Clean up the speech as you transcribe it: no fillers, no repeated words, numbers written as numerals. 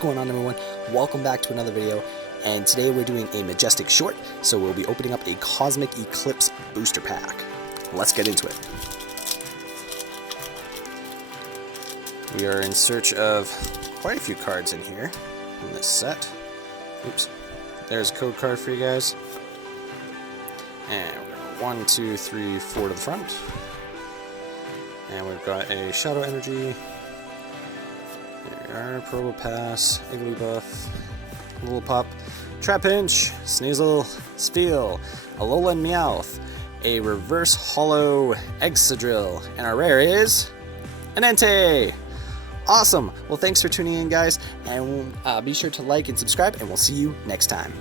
going on, everyone? Welcome back to another video, and today we're doing a Majestic short, so we'll be opening up a Cosmic Eclipse booster pack. Let's get into it. We are in search of quite a few cards in here in this set. Oops. There's a code card for you guys. And we're going to go 1, 2, 3, 4 to the front. And we've got a Shadow Energy. There we are. Probo Pass, Igloo Buff, Lillipup, Trapinch, Sneasel, Spiel, Alolan Meowth, a Reverse Hollow Excadrill, and our rare is an Entei! Awesome! Well, thanks for tuning in, guys, and be sure to like and subscribe, and we'll see you next time.